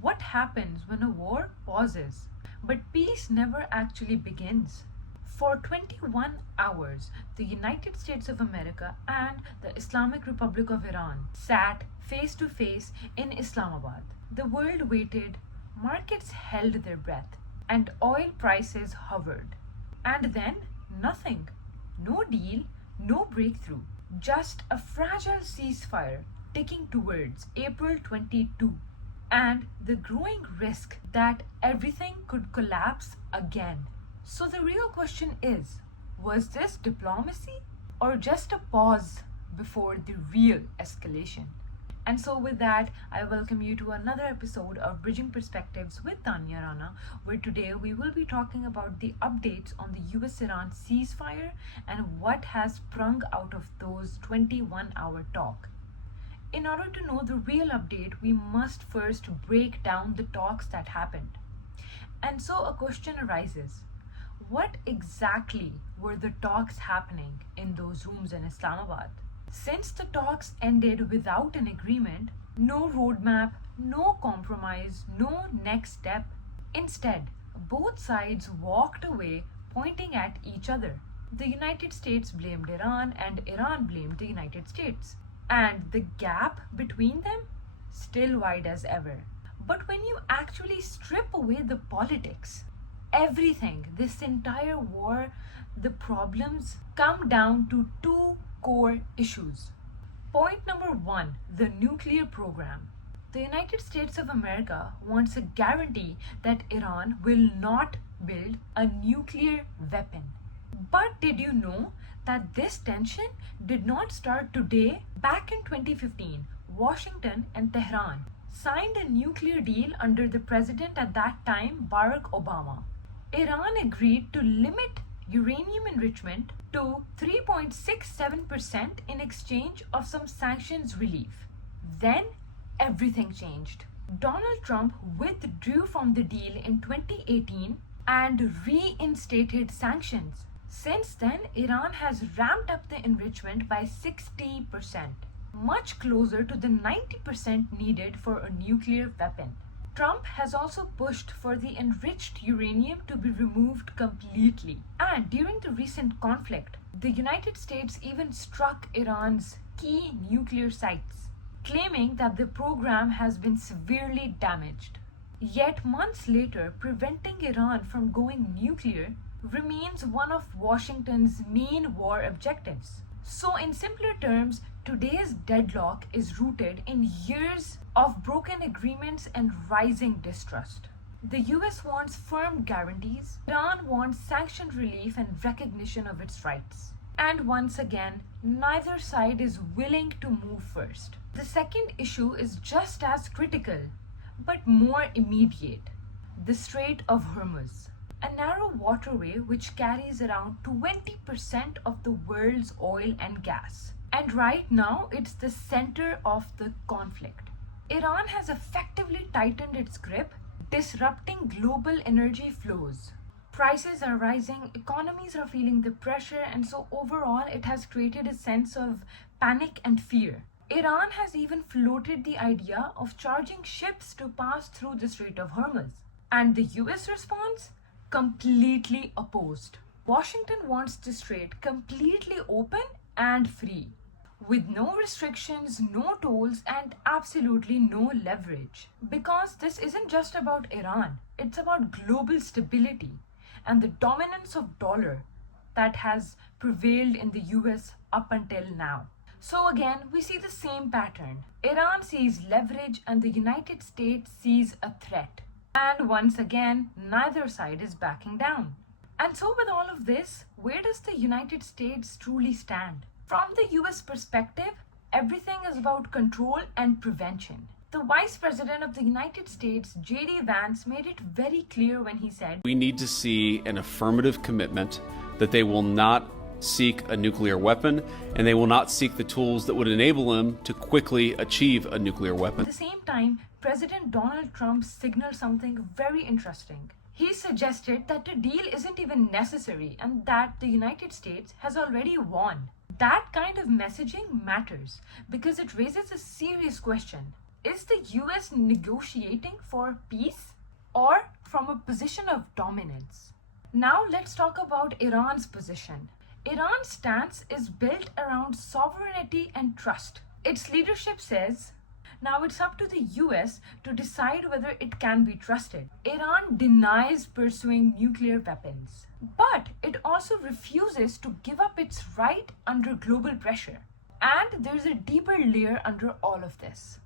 What happens when a war pauses, but peace never actually begins? For 21 hours, the United States of America and the Islamic Republic of Iran sat face to face in Islamabad. The world waited, markets held their breath, and oil prices hovered. And then, nothing. No deal, no breakthrough. Just a fragile ceasefire ticking towards April 22, and the growing risk that everything could collapse again. So the real question is, was this diplomacy or just a pause before the real escalation? And so with that, I welcome you to another episode of Bridging Perspectives with Tanya Rana, where today we will be talking about the updates on the US-Iran ceasefire and what has sprung out of those 21-hour talk. In order to know the real update, we must first break down the talks that happened. And so a question arises. What exactly were the talks happening in those rooms in Islamabad? Since the talks ended without an agreement, no roadmap, no compromise, no next step. Instead, both sides walked away pointing at each other. The United States blamed Iran and Iran blamed the United States. And the gap between them, still wide as ever. But when you actually strip away the politics, everything, this entire war, the problems come down to two core issues. Point number one, the nuclear program. The United States of America wants a guarantee that Iran will not build a nuclear weapon. But did you know that this tension did not start today? Back in 2015, Washington and Tehran signed a nuclear deal under the president at that time, Barack Obama. Iran agreed to limit uranium enrichment to 3.67% in exchange of some sanctions relief. Then everything changed. Donald Trump withdrew from the deal in 2018 and reinstated sanctions. Since then, Iran has ramped up the enrichment by 60%, much closer to the 90% needed for a nuclear weapon. Trump has also pushed for the enriched uranium to be removed completely. And during the recent conflict, the United States even struck Iran's key nuclear sites, claiming that the program has been severely damaged. Yet months later, preventing Iran from going nuclear remains one of Washington's main war objectives. So in simpler terms, today's deadlock is rooted in years of broken agreements and rising distrust. The US wants firm guarantees, Iran wants sanctioned relief and recognition of its rights. And once again, neither side is willing to move first. The second issue is just as critical, but more immediate. The Strait of Hormuz, a narrow waterway which carries around 20% of the world's oil and gas. And right now, it's the center of the conflict. Iran has effectively tightened its grip, disrupting global energy flows. Prices are rising, economies are feeling the pressure, and so overall it has created a sense of panic and fear. Iran has even floated the idea of charging ships to pass through the Strait of Hormuz. And the US response? Completely opposed. Washington wants the strait completely open and free, with no restrictions, no tolls, and absolutely no leverage. Because this isn't just about Iran, it's about global stability and the dominance of dollar that has prevailed in the US up until now. So again, we see the same pattern. Iran sees leverage and the United States sees a threat. And once again, neither side is backing down. And so with all of this, where does the United States truly stand? From the US perspective, everything is about control and prevention. The Vice President of the United States, J.D. Vance, made it very clear when he said, "We need to see an affirmative commitment that they will not seek a nuclear weapon, and they will not seek the tools that would enable them to quickly achieve a nuclear weapon." At the same time, President Donald Trump signaled something very interesting. He suggested that the deal isn't even necessary and that the United States has already won. That kind of messaging matters because it raises a serious question. Is the US negotiating for peace or from a position of dominance? Now let's talk about Iran's position. Iran's stance is built around sovereignty and trust. Its leadership says, now it's up to the US to decide whether it can be trusted. Iran denies pursuing nuclear weapons, but it also refuses to give up its right under global pressure. And there's a deeper layer under all of this.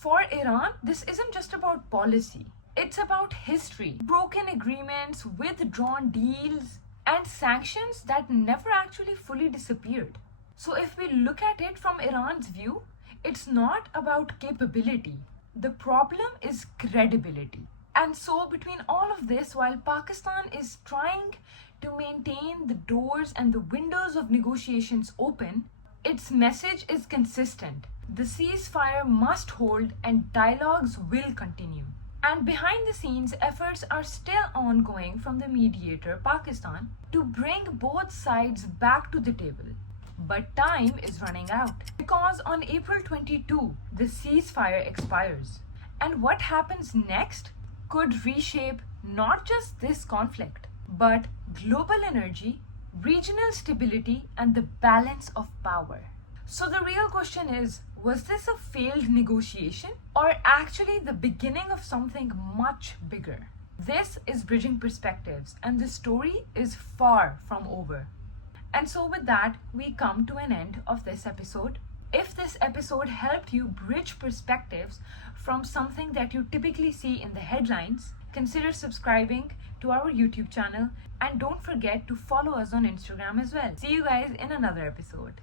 For Iran, this isn't just about policy. It's about history, broken agreements, withdrawn deals, and sanctions that never actually fully disappeared. So if we look at it from Iran's view, it's not about capability. The problem is credibility. And so between all of this, while Pakistan is trying to maintain the doors and the windows of negotiations open, its message is consistent. The ceasefire must hold and dialogues will continue. And behind the scenes, efforts are still ongoing from the mediator, Pakistan, to bring both sides back to the table. But time is running out because on April 22, the ceasefire expires. And what happens next could reshape not just this conflict, but global energy, regional stability, and the balance of power. So the real question is, was this a failed negotiation or actually the beginning of something much bigger? This is Bridging Perspectives, and the story is far from over. And so with that, we come to an end of this episode. If this episode helped you bridge perspectives from something that you typically see in the headlines, consider subscribing to our YouTube channel and don't forget to follow us on Instagram as well. See you guys in another episode.